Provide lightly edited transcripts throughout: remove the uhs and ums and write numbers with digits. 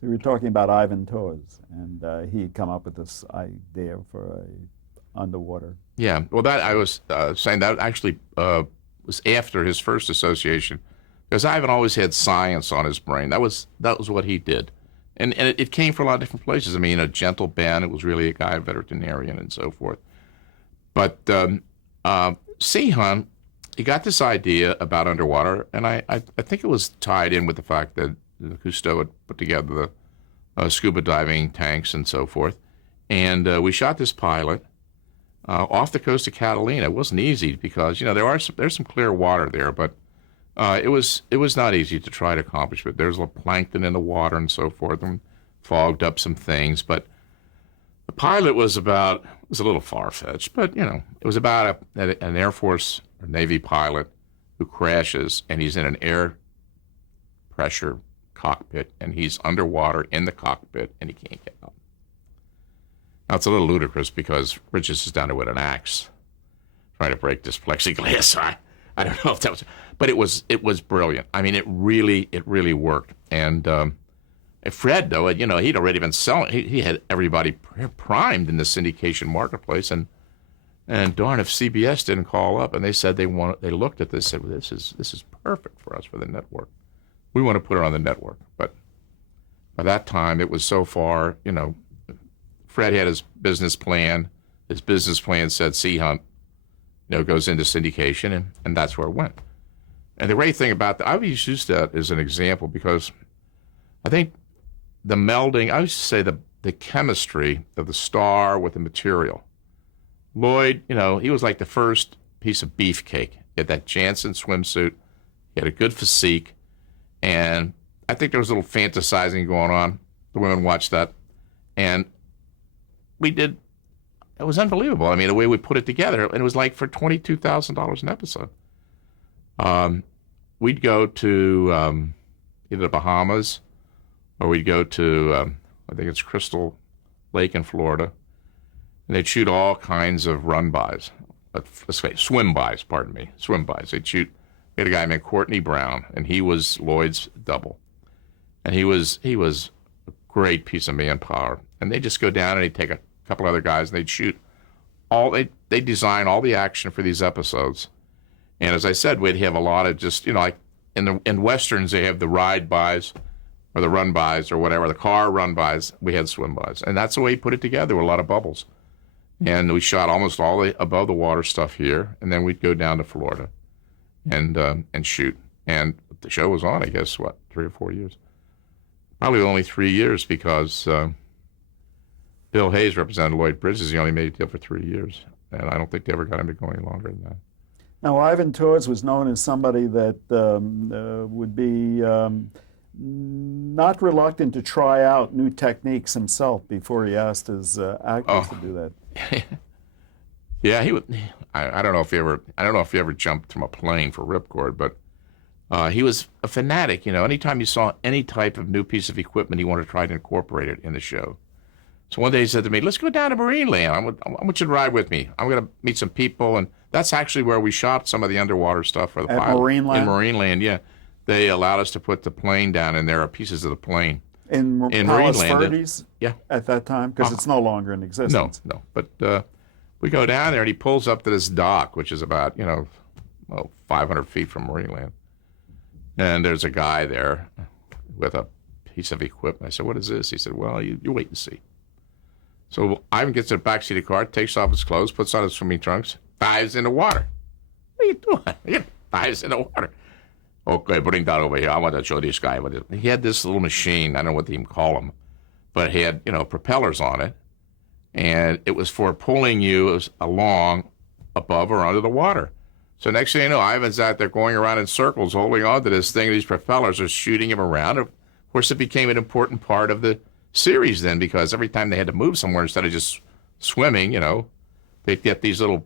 So we were talking about Ivan Tors, and he'd come up with this idea for a underwater. Yeah, well, that I was saying that actually was after his first association, because Ivan always had science on his brain. That was what he did, and it came from a lot of different places. I mean, a gentle Ben, it was really a guy, a veterinarian, and so forth. But Sehan, he got this idea about underwater, and I think it was tied in with the fact that Cousteau had put together the scuba diving tanks and so forth, and we shot this pilot off the coast of Catalina. It wasn't easy because there's some clear water there, but it was not easy to try to accomplish. But there's a plankton in the water and so forth, and fogged up some things. But the pilot was a little far fetched, but it was about an Air Force or Navy pilot who crashes, and he's in an air pressure cockpit, and he's underwater in the cockpit, and he can't get out. Now, it's a little ludicrous because Richards is down there with an axe trying to break this plexiglass. So I don't know if that was, but it was brilliant. I mean, it really worked. And Fred, though, he'd already been selling. He had everybody primed in the syndication marketplace, and darn if CBS didn't call up and they said they looked at this and said, well, this is perfect for us for the network. We want to put it on the network. But by that time, it was so far, Fred had his business plan. His business plan said Sea Hunt, goes into syndication, and that's where it went. And the great thing about that, I always use that as an example because I think the melding, I used to say the chemistry of the star with the material. Lloyd, he was like the first piece of beefcake. He had that Jansen swimsuit. He had a good physique. And I think there was a little fantasizing going on. The women watched that. And it was unbelievable. I mean, the way we put it together, and it was like for $22,000 an episode. We'd go to either the Bahamas or we'd go to, I think it's Crystal Lake in Florida, and they'd shoot all kinds of run-bys. Swim-bys, pardon me. Swim-bys. They'd shoot. We had a guy named Courtney Brown, and he was Lloyd's double. And he was a great piece of manpower. And they'd just go down and they'd take a couple other guys and they'd shoot they design all the action for these episodes. And as I said, we'd have a lot of just, like in Westerns, they have the ride-bys or the run-bys or whatever, the car run-bys. We had swim-bys. And that's the way he put it together with a lot of bubbles. And we shot almost all the above the water stuff here, and then we'd go down to Florida and shoot. And the show was on, I guess, 3 or 4 years? Probably only 3 years because Bill Hayes represented Lloyd Bridges. He only made a deal for 3 years, and I don't think they ever got him to go any longer than that. Now, Ivan Tors was known as somebody that would be not reluctant to try out new techniques himself before he asked his actors to do that. Yeah, he would. I don't know if he ever jumped from a plane for ripcord, but he was a fanatic. Anytime you saw any type of new piece of equipment, he wanted to try to incorporate it in the show. So one day he said to me, "Let's go down to Marine Land. I want you to ride with me. I'm going to meet some people." And that's actually where we shot some of the underwater stuff for the pilot. Marine Land? In Marine Land, yeah. They allowed us to put the plane down, and there are pieces of the plane. In Palos Verdes? Yeah. At that time? Because it's no longer in existence. No. But we go down there, and he pulls up to this dock, which is about, 500 feet from Marine Land. And there's a guy there with a piece of equipment. I said, "What is this?" He said, "Well, you wait and see." So Ivan gets in the backseat of the car, takes off his clothes, puts on his swimming trunks, dives in the water. "What are you doing?" He dives in the water. "Okay, bring that over here. I want to show this guy what it is." He had this little machine, I don't know what they even call them, but it had, propellers on it. And it was for pulling you along above or under the water. So next thing you know, Ivan's out there going around in circles, holding on to this thing. These propellers are shooting him around. Of course, it became an important part of the series then, because every time they had to move somewhere, instead of just swimming, they'd get these little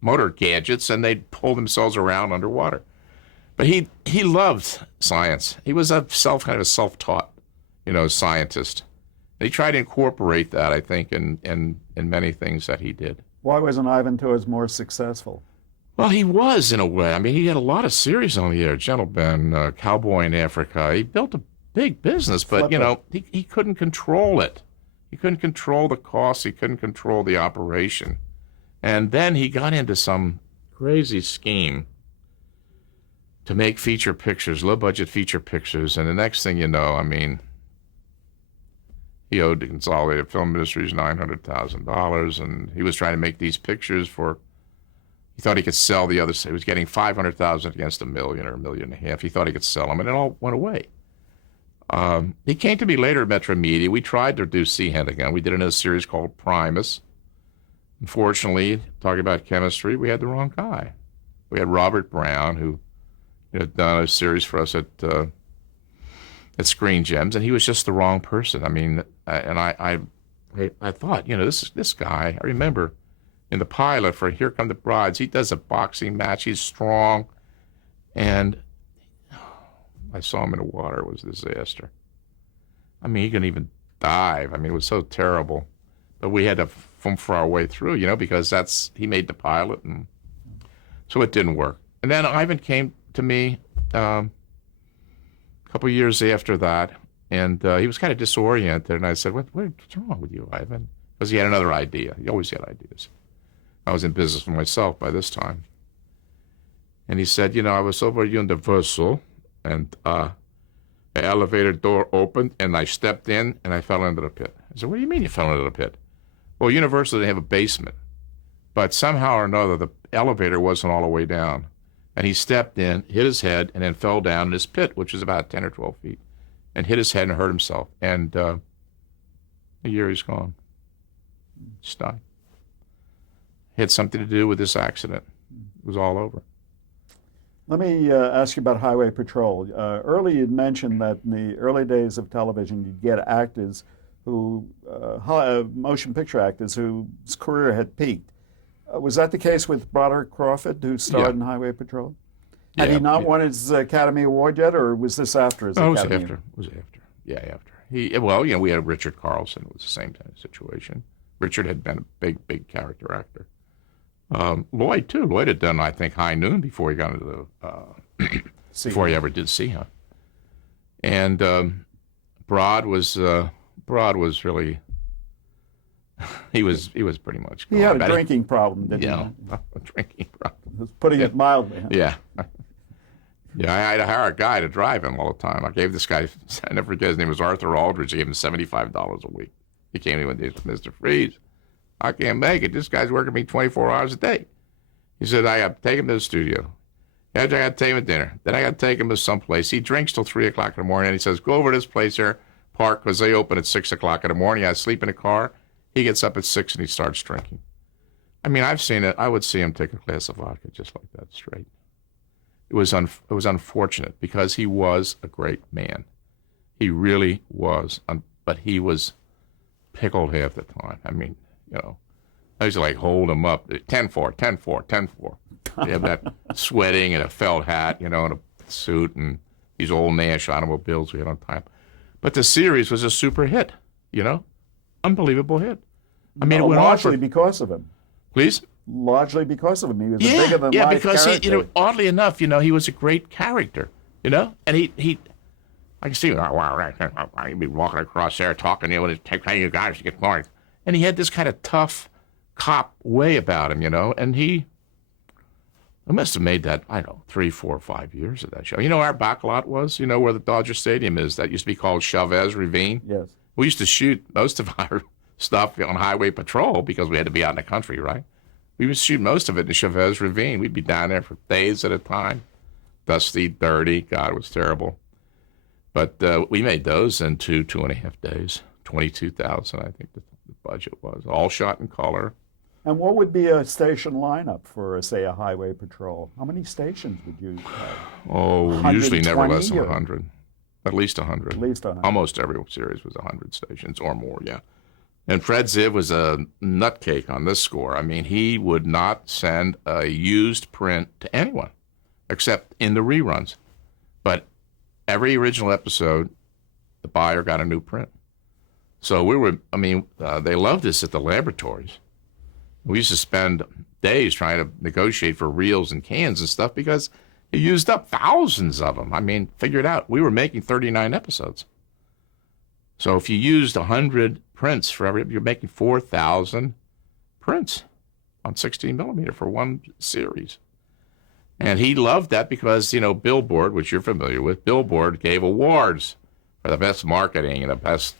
motor gadgets and they'd pull themselves around underwater. But he loved science. He was kind of a self-taught, scientist. And he tried to incorporate that, I think, in many things that he did. Why wasn't Ivan Tors more successful? Well, he was, in a way. I mean, he had a lot of series on the air. Gentleman, Cowboy in Africa. He built a big business, but, you know, he couldn't control it. He couldn't control the costs. He couldn't control the operation. And then he got into some crazy scheme to make feature pictures, low-budget feature pictures. And the next thing you know, I mean, he owed the Consolidated Film Industries $900,000, and he was trying to make these pictures for, he thought he could sell the other side. He was getting $500,000 against $1 million or $1.5 million. He thought he could sell them, and it all went away. He came to me later at Metro Media. We tried to do Seahand again. We did it in a series called Primus. Unfortunately, talking about chemistry, we had the wrong guy. We had Robert Brown, who had done a series for us at Screen Gems, and he was just the wrong person. I mean, and I thought, you know, this guy, I remember in the pilot for Here Come the Brides, he does a boxing match. He's strong. And I saw him in the water. It was a disaster. I mean, he couldn't even dive. I mean, it was so terrible. But we had to for our way through, you know, because he made the pilot. And so it didn't work. And then Ivan came to me a couple of years after that, and he was kind of disoriented. And I said, what's wrong with you, Ivan? Because he had another idea. He always had ideas. I was in business for myself by this time. And he said, you know, I was over at Universal, and the elevator door opened, and I stepped in, and I fell into the pit. I said, what do you mean you fell into the pit? Well, Universal didn't have a basement. But somehow or another, the elevator wasn't all the way down. And he stepped in, hit his head, and then fell down in this pit, which was about 10 or 12 feet, and hit his head and hurt himself. And a year he's gone. Just died. Had something to do with this accident. It was all over. Let me ask you about Highway Patrol. Early you'd mentioned that in the early days of television, you'd get actors who, motion picture actors whose career had peaked. Was that the case with Broderick Crawford, who starred in Highway Patrol? Had he not won his Academy Award yet, or was this after his Academy Award? It was after. Yeah, after. Well, you know, we had Richard Carlson. It was the same kind of situation. Richard had been a big character actor. Lloyd, too. Lloyd had done, I think, High Noon before he got into the, before he ever did Seahand. And Brod was really, he was pretty much gone. He had a drinking problem, didn't he? Yeah, a drinking problem. Putting it mildly. Yeah. Yeah, I had to hire a guy to drive him all the time. I gave this guy, I never forget, his name was Arthur Aldridge. I gave him $75 a week. He came to me one day and said, Mr. Freeze, I can't make it. This guy's working me 24 hours a day. He said, I got to take him to the studio. After I got to take him to dinner. Then I got to take him to someplace. He drinks till 3 o'clock in the morning, and he says, go over to this place here, park, because they open at 6 o'clock in the morning. I sleep in a car. He gets up at 6 and he starts drinking. I mean, I've seen it. I would see him take a glass of vodka just like that, straight. It was unfortunate because he was a great man. He really was, but he was pickled half the time. I mean, you know, I used to like hold him up, 10-4, 10-4, 10-4. He had that sweating and a felt hat, you know, and a suit and these old Nash automobiles we had on time. But the series was a super hit, you know, unbelievable hit. I mean, it went largely because of him. Please? Largely because of him. He was a bigger than life because character. He, you know, oddly enough, you know, he was a great character, you know, and he I can see, wow, he'd be walking across there talking, you know, and hey, you guys get going. And he had this kind of tough cop way about him, you know, and I must have made that, I don't know, 3, 4, 5 years of that show. You know where our back lot was? You know where the Dodger Stadium is? That used to be called Chavez Ravine. Yes. We used to shoot most of our stuff on Highway Patrol because we had to be out in the country, right? We would shoot most of it in Chavez Ravine. We'd be down there for days at a time. Dusty, dirty. God, it was terrible. But we made those in 2.5 days. 22,000, I think the budget was. All shot in color. And what would be a station lineup for, say, a Highway Patrol? How many stations would you have? Oh, usually never less than 100. At least 100. At least 100. Almost every series was 100 stations or more, yeah. And Fred Ziv was a nutcake on this score. I mean, he would not send a used print to anyone except in the reruns. But every original episode, the buyer got a new print. So they loved us at the laboratories. We used to spend days trying to negotiate for reels and cans and stuff because he used up thousands of them. I mean, figure it out. We were making 39 episodes. So if you used 100 prints for every, you're making 4,000 prints on 16 millimeter for one series. And he loved that because, Billboard, which you're familiar with, Billboard gave awards for the best marketing and the best,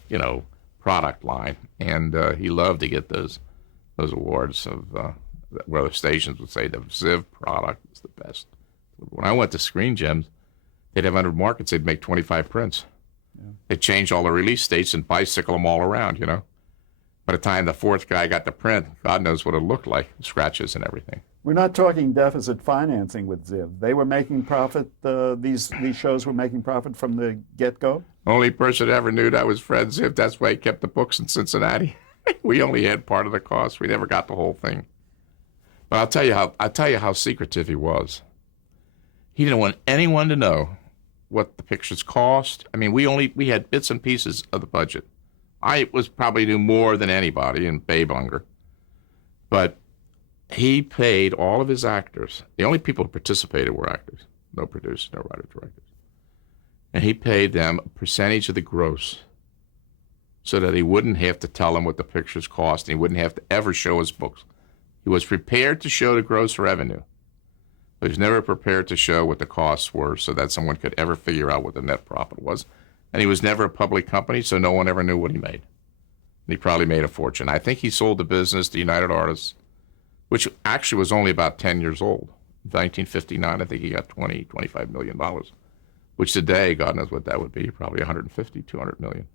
product line. And he loved to get those awards of where the stations would say the Ziv product is the best. When I went to Screen Gems, they'd have 100 markets, they'd make 25 prints. Yeah. They'd change all the release dates and bicycle them all around, By the time the fourth guy got the print, God knows what it looked like, scratches and everything. We're not talking deficit financing with Ziv. They were making profit, these shows were making profit from the get-go? Only person ever knew that was Fred Ziv. That's why he kept the books in Cincinnati. We only had part of the cost. We never got the whole thing. But I'll tell you how secretive he was. He didn't want anyone to know what the pictures cost. I mean, we had bits and pieces of the budget. I was probably knew more than anybody in Babe Unger. But he paid all of his actors. The only people who participated were actors. No producers, no writer directors. And he paid them a percentage of the gross so that he wouldn't have to tell them what the pictures cost and he wouldn't have to ever show his books. He was prepared to show the gross revenue, but he was never prepared to show what the costs were so that someone could ever figure out what the net profit was. And he was never a public company, so no one ever knew what he made. And he probably made a fortune. I think he sold the business to United Artists, which actually was only about 10 years old. In 1959, I think he got $25 million, which today, God knows what that would be, probably 150, 200 million.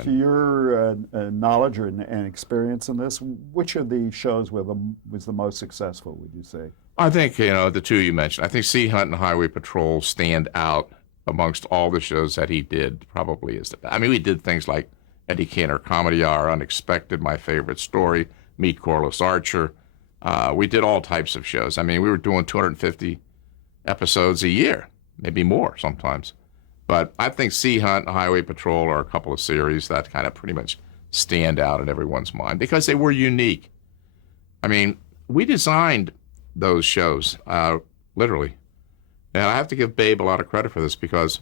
To your knowledge and experience in this, which of the shows was the most successful, would you say? I think, the two you mentioned. I think Sea Hunt and Highway Patrol stand out amongst all the shows that he did, probably is the best. I mean, we did things like Eddie Cantor Comedy Hour, Unexpected, My Favorite Story, Meet Corliss Archer. We did all types of shows. I mean, we were doing 250 episodes a year, maybe more sometimes. But I think Sea Hunt and Highway Patrol are a couple of series that kind of pretty much stand out in everyone's mind because they were unique. I mean, we designed those shows, literally. And I have to give Babe a lot of credit for this because,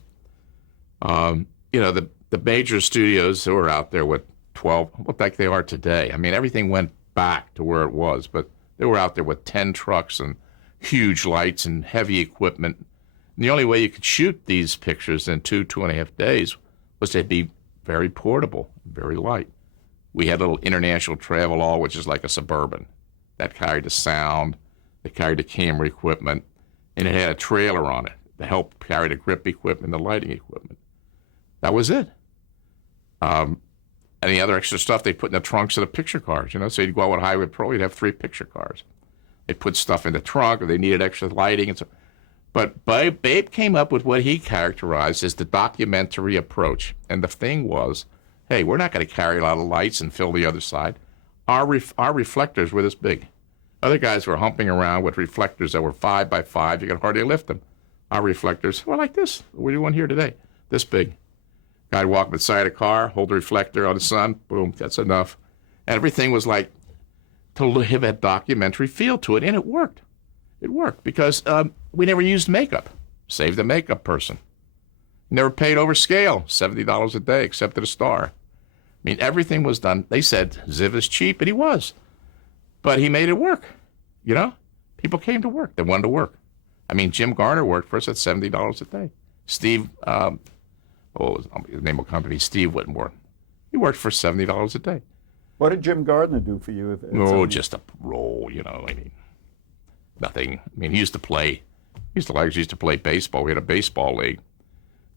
the major studios who were out there with 12, like they are today. I mean, everything went back to where it was, but they were out there with 10 trucks and huge lights and heavy equipment. And the only way you could shoot these pictures in 2.5 days was to be very portable, very light. We had a little International Travelall, which is like a Suburban, that carried the sound, that carried the camera equipment, and it had a trailer on it to help carry the grip equipment, the lighting equipment. That was it. Any other extra stuff they put in the trunks of the picture cars, So you'd go out with Highway Patrol, you'd have 3 picture cars. They'd put stuff in the trunk, or they needed extra lighting and so. But Babe came up with what he characterized as the documentary approach. And the thing was, hey, we're not going to carry a lot of lights and fill the other side. Our reflectors were this big. Other guys were humping around with reflectors that were 5 by 5. You could hardly lift them. Our reflectors were like this. What do you want here today? This big. Guy'd walk beside a car, hold the reflector on the sun, boom, that's enough. And everything was like to have a documentary feel to it, and it worked. It worked because we never used makeup. Saved the makeup person. Never paid over scale, $70 a day, except at a star. I mean, everything was done. They said Ziv is cheap, and he was. But he made it work, People came to work. They wanted to work. I mean, Jim Garner worked for us at $70 a day. Steve, his name of the company, Steve Whitmore. He worked for $70 a day. What did Jim Gardner do for you? Just a role, nothing. I mean, he used to play baseball. We had a baseball league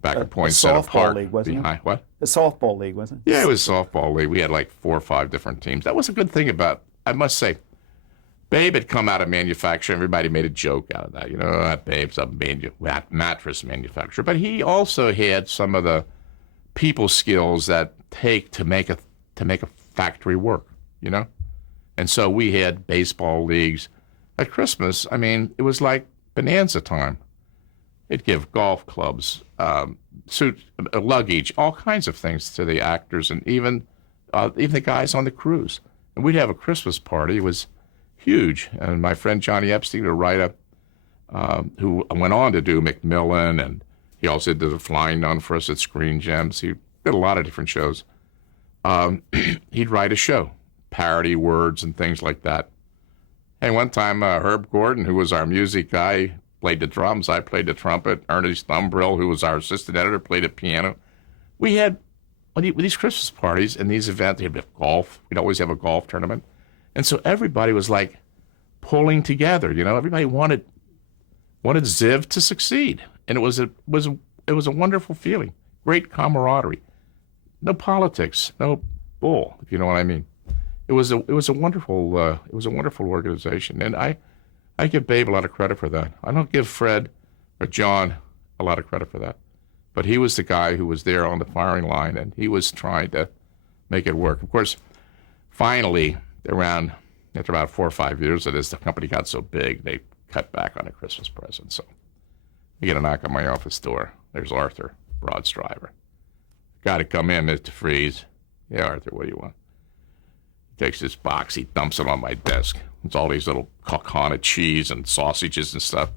back at Poinsettia Park. League, wasn't it? What? A softball league, wasn't it? Yeah, it was a softball league. We had like 4 or 5 different teams. That was a good thing about, I must say, Babe had come out of manufacturing. Everybody made a joke out of that. That Babe's a mattress manufacturer. But he also had some of the people skills that take to make a factory work, And so we had baseball leagues. At Christmas, I mean, it was like bonanza time. It'd give golf clubs, luggage, all kinds of things to the actors and even the guys on the cruise. And we'd have a Christmas party. It was huge. And my friend Johnny Epstein, a writer who went on to do Macmillan, and he also did The Flying Nun for us at Screen Gems. He did a lot of different shows. he'd write a show, parody words and things like that. And one time, Herb Gordon, who was our music guy, played the drums. I played the trumpet. Ernest Thumbrill, who was our assistant editor, played the piano. We had with these Christmas parties and these events, they'd have golf. We'd always have a golf tournament. And so everybody was like pulling together, you know. Everybody wanted Ziv to succeed. And it was a wonderful feeling. Great camaraderie. No politics, no bull, if you know what I mean. It was a wonderful organization, and I give Babe a lot of credit for that. I don't give Fred or John a lot of credit for that, but he was the guy who was there on the firing line, and he was trying to make it work. Of course, finally, after about 4 or 5 years of this, the company got so big they cut back on the Christmas presents. So I get a knock on my office door. There's Arthur Broadstriver. Got to come in, Mr. Freeze. Yeah, Arthur, what do you want? He takes this box, he dumps it on my desk. It's all these little coconut cheese and sausages and stuff.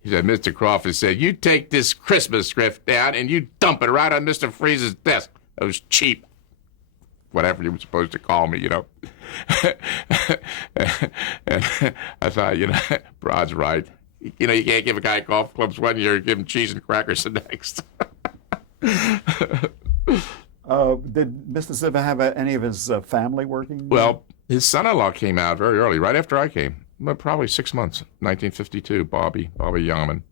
He said, Mr. Crawford said, you take this Christmas gift down and you dump it right on Mr. Freeze's desk. Those cheap, whatever you were supposed to call me, you know. And I thought, you know, Brod's right. You know, you can't give a guy golf clubs one year and give him cheese and crackers the next. Did Mr. Ziv have any of his family working? Well, his son-in-law came out very early, right after I came, probably 6 months, 1952. Bobby Yaman,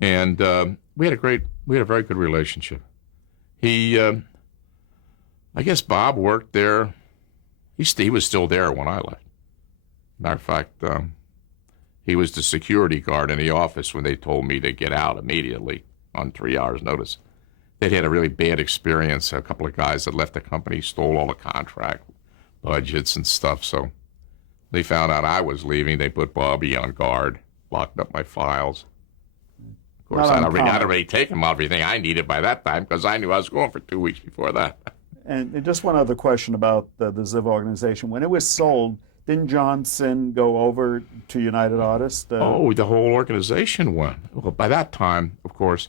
and we had a very good relationship. He, I guess, Bob worked there. He was still there when I left. Matter of fact, he was the security guard in the office when they told me to get out immediately on 3 hours' notice. They'd had a really bad experience. A couple of guys that left the company stole all the contract budgets and stuff. So they found out I was leaving. They put Bobby on guard, locked up my files. Of course, I'd already taken everything I needed by that time because I knew I was going for 2 weeks before that. And just one other question about the Ziv organization. When it was sold, didn't Johnson go over to United Artists? The whole organization went. Well, by that time, of course.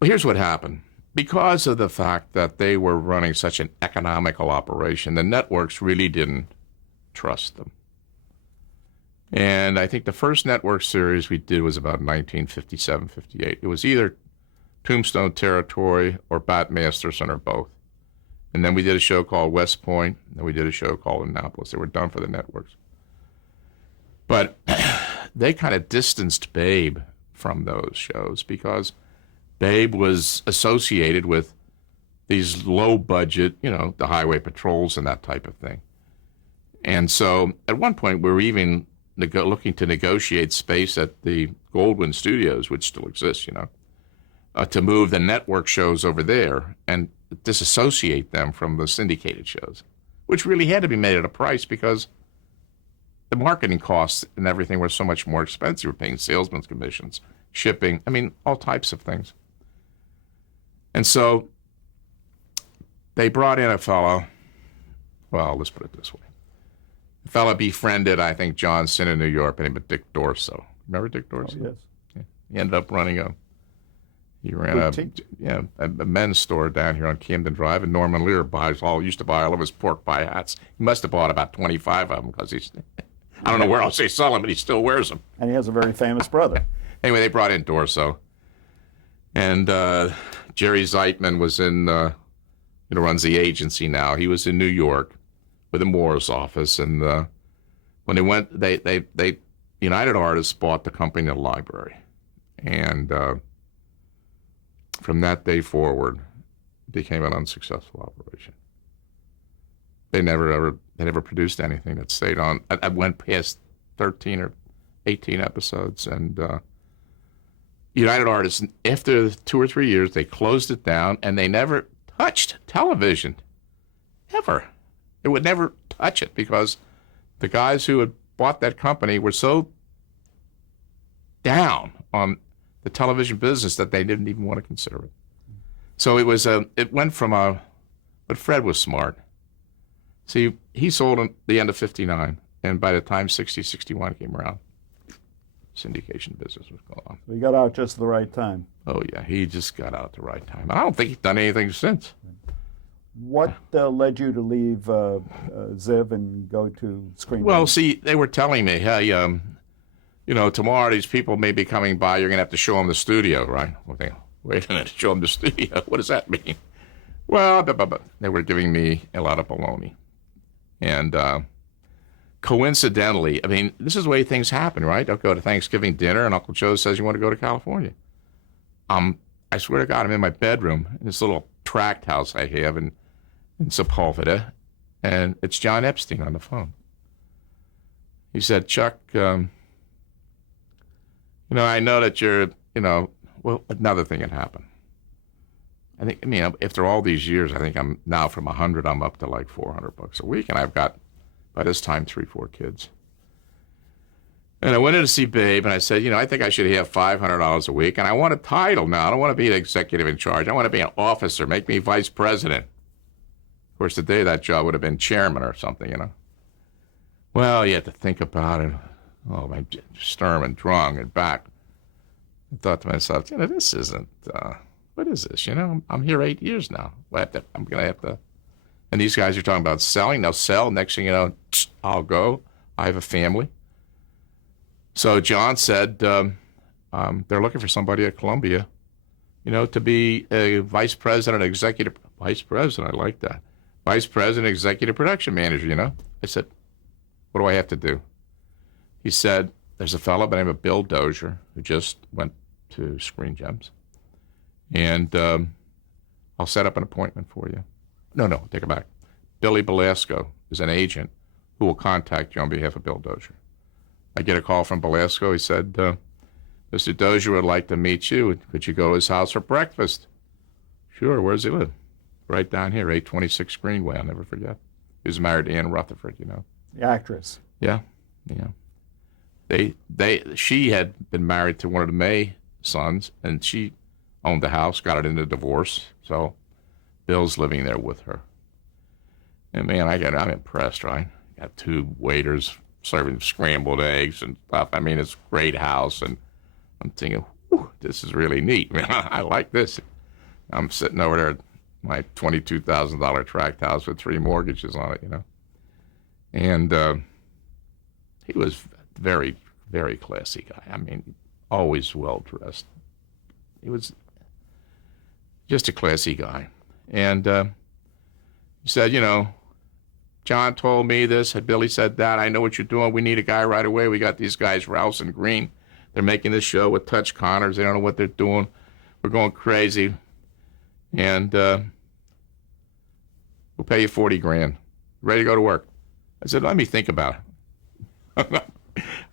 Well, here's what happened. Because of the fact that they were running such an economical operation, the networks really didn't trust them. And I think the first network series we did was about 1957, 58. It was either Tombstone Territory or Bat Masterson or both. And then we did a show called West Point, and then we did a show called Annapolis. They were done for the networks. But they kind of distanced Babe from those shows because Babe was associated with these low-budget, you know, the highway patrols and that type of thing. And so at one point, we were even looking to negotiate space at the Goldwyn Studios, which still exists, you know, to move the network shows over there and disassociate them from the syndicated shows, which really had to be made at a price because the marketing costs and everything were so much more expensive. We're paying salesmen's commissions, shipping, I mean, all types of things. And so they brought in a fellow, well, let's put it this way. A fellow befriended, I think, Johnson in New York, named Dick Dorso. Remember Dick Dorso? Oh, yes. Yeah. He ended up running a men's store down here on Camden Drive, and Norman Lear used to buy all of his pork pie hats. He must have bought about 25 of them because I don't know where else they sell them, but he still wears them. And he has a very famous brother. Anyway, they brought in Dorso. And Jerry Zeitman was runs the agency now. He was in New York with the Moore's office. And when they went, United Artists bought the company and the library. And from that day forward, it became an unsuccessful operation. They never produced anything that stayed on. I went past 13 or 18 episodes, and United Artists, after 2 or 3 years, they closed it down, and they never touched television, ever. They would never touch it because the guys who had bought that company were so down on the television business that they didn't even want to consider it. So it went from but Fred was smart. See, he sold at the end of 59, and by the time 60, 61 came around, syndication business was going on. So he got out just at the right time. Oh, yeah, he just got out at the right time. I don't think he's done anything since. What led you to leave Ziv and go to Screen Well, Gems? see, they were telling me, hey, tomorrow these people may be coming by. You're going to have to show them the studio, right? Well, wait a minute, show them the studio. What does that mean? Well, they were giving me a lot of baloney. And coincidentally, I mean, this is the way things happen, right? I'll go to Thanksgiving dinner, and Uncle Joe says, you want to go to California? I swear to God, I'm in my bedroom in this little tract house I have in Sepulveda, and it's John Epstein on the phone. He said, Chuck, I know that you're, well, another thing had happened. I think, after all these years, I think I'm now from 100, I'm up to like $400 a week, and I've got, by this time, 3-4 kids. And I went in to see Babe, and I said, I think I should have $500 a week, and I want a title now. I don't want to be an executive in charge. I want to be an officer. Make me vice president. Of course, today that job would have been chairman or something, Well, you have to think about it. Oh, my sturm and drung and back. I thought to myself, this isn't, what is this? I'm here 8 years now. I'm going to have to, and these guys are talking about selling. They'll sell. Next thing you know, I'll go. I have a family. So John said they're looking for somebody at Columbia, to be a vice president, vice president. I like that. Vice president, executive production manager, I said, what do I have to do? He said, there's a fellow by the name of Bill Dozier who just went to Screen Gems, and I'll set up an appointment for you. No, take it back. Billy Belasco is an agent who will contact you on behalf of Bill Dozier. I get a call from Belasco. He said, Mr. Dozier would like to meet you. Could you go to his house for breakfast? Sure. Where does he live? Right down here, 826 Greenway. I'll never forget. He was married to Ann Rutherford, The actress. Yeah. She had been married to one of the May sons, and she owned the house, got it in a divorce. So Bill's living there with her. And man, I'm impressed, right? Got 2 waiters serving scrambled eggs and stuff. It's a great house, and I'm thinking, this is really neat. I like this. I'm sitting over there at my $22,000 tract house with 3 mortgages on it, And he was very, very classy guy. Always well-dressed. He was just a classy guy. And he said, John told me this, Billy said that. I know what you're doing. We need a guy right away. We got these guys, Rouse and Green. They're making this show with Touch Connors. They don't know what they're doing. We're going crazy. And we'll pay you $40,000. Ready to go to work? I said, let me think about it.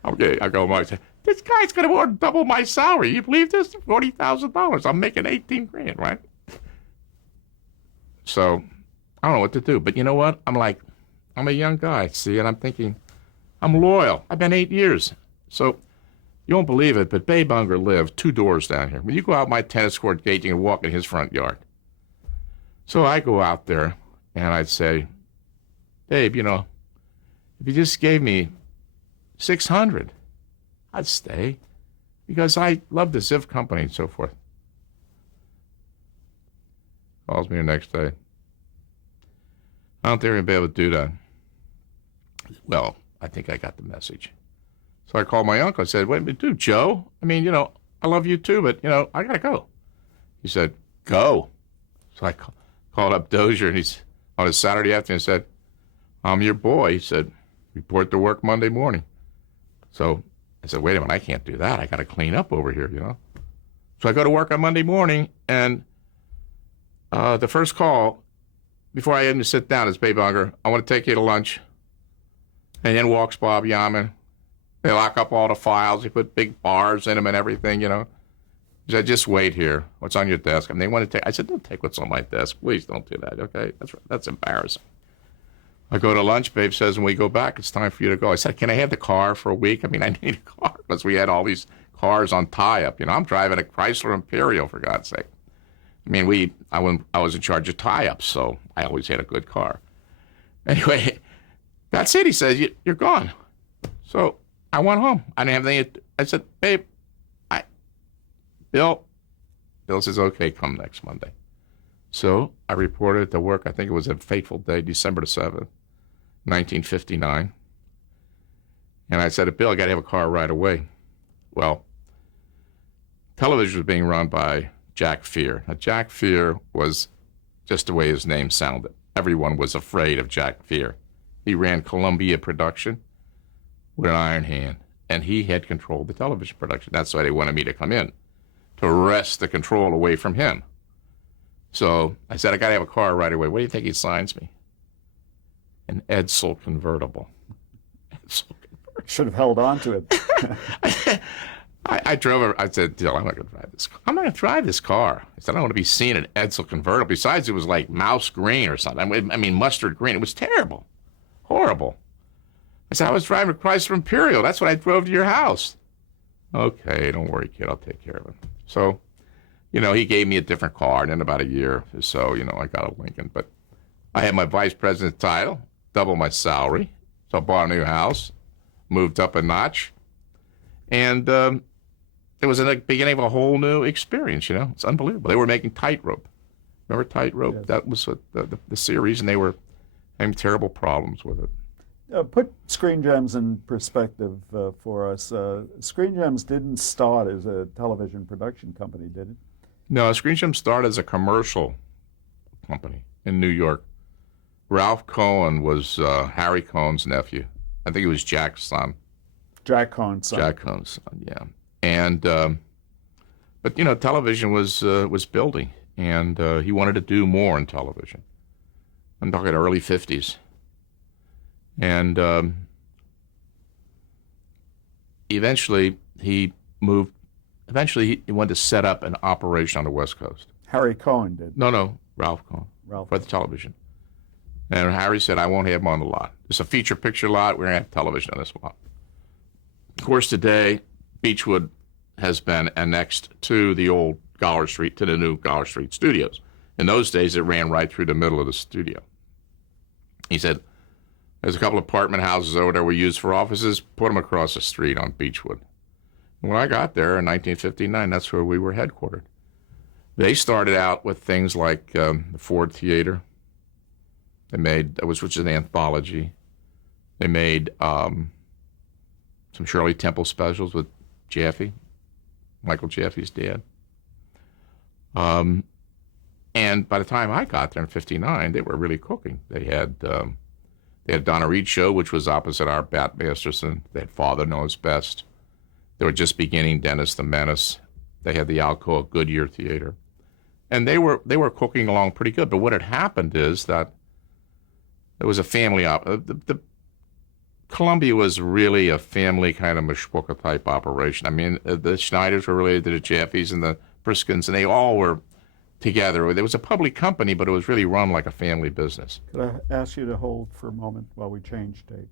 Okay, I go, Mark, this guy's going to double my salary. You believe this? $40,000. I'm making $18,000, right? So I don't know what to do. But you know what? I'm a young guy, see, and I'm thinking, I'm loyal. I've been 8 years. So you won't believe it, but Babe Unger lived 2 doors down here. When you go out my tennis court gate, you can walk in his front yard. So I go out there, and I'd say, Babe, if you just gave me $600, I'd stay, because I love the Ziv company and so forth. Calls me the next day. I don't think we're going to be able to do that. Well, I think I got the message. So I called my uncle. I said, wait a minute, dude, Joe, I love you too, but, I got to go. He said, go. So I called up Dozier, and he's on a Saturday afternoon and said, I'm your boy. He said, report to work Monday morning. So I said, wait a minute, I can't do that. I got to clean up over here, So I go to work on Monday morning, and the first call, before I even sit down, is Babe Unger. I want to take you to lunch. And then walks Bob Yaman. They lock up all the files. They put big bars in them and everything, He said, just wait here. What's on your desk? They want to take. I said, don't take what's on my desk. Please don't do that, okay? That's embarrassing. I go to lunch. Babe says, when we go back, it's time for you to go. I said, can I have the car for a week? I need a car, because we had all these cars on tie-up. I'm driving a Chrysler Imperial, for God's sake. I was in charge of tie-ups, so I always had a good car. Anyway, that's it. He says, you're gone. So I went home. I didn't have anything. I said, Babe, Bill says, okay, come next Monday. So I reported to work. I think it was a fateful day, December the 7th, 1959. And I said to Bill, I got to have a car right away. Well, television was being run by Jack Fear. Now, Jack Fear was just the way his name sounded. Everyone was afraid of Jack Fear. He ran Columbia production with an iron hand, and he had controlled the television production. That's why they wanted me to come in, to wrest the control away from him. So I said, I got to have a car right away. What do you think he signs me? An Edsel convertible. Edsel convertible. Should have held on to it. I drove her. I said, Dill, I'm not going to drive this car. I'm not going to drive this car. I said, I don't want to be seeing an Edsel convertible. Besides, it was like mouse green or something. I mean, mustard green. It was terrible. Horrible. I said, I was driving a Chrysler Imperial. That's what I drove to your house. Okay, don't worry, kid. I'll take care of it. So, he gave me a different car. And in about a year or so, I got a Lincoln. But I had my vice president title, double my salary. So I bought a new house, moved up a notch. And it was the beginning of a whole new experience, It's unbelievable. They were making Tightrope. Remember Tightrope? Yes. That was the series, and they were having terrible problems with it. Put Screen Gems in perspective for us. Screen Gems didn't start as a television production company, did it? No, Screen Gems started as a commercial company in New York. Ralph Cohen was Harry Cohen's nephew. I think he was Jack's son. Jack Cohen's son. Jack Cohen's son, yeah. And but television was building, and he wanted to do more in television. I'm talking early 50s. And eventually he moved. Eventually he wanted to set up an operation on the West Coast. Harry Cohen did. No, Ralph Cohen. For the television. And Harry said, I won't have him on the lot. It's a feature picture lot. We're going to have television on this lot. Of course, today, Beechwood has been annexed to the old Goller Street, to the new Goller Street studios. In those days, it ran right through the middle of the studio. He said, there's a couple of apartment houses over there we use for offices. Put them across the street on Beechwood. When I got there in 1959, that's where we were headquartered. They started out with things like the Ford Theater. They made, which is an anthology. They made some Shirley Temple specials with Jaffe, Michael Jaffe's dad. And by the time I got there in '59, they were really cooking. They had Donna Reed show, which was opposite our Bat Masterson. They had Father Knows Best. They were just beginning Dennis the Menace. They had the Alcoa Goodyear Theater, and they were cooking along pretty good. But what had happened is that there was a family the Columbia was really a family kind of Mishwaka type operation. I mean, the Schneiders were related to the Jaffes and the Briskins, and they all were together. There was a public company, but it was really run like a family business. Could I ask you to hold for a moment while we change tape?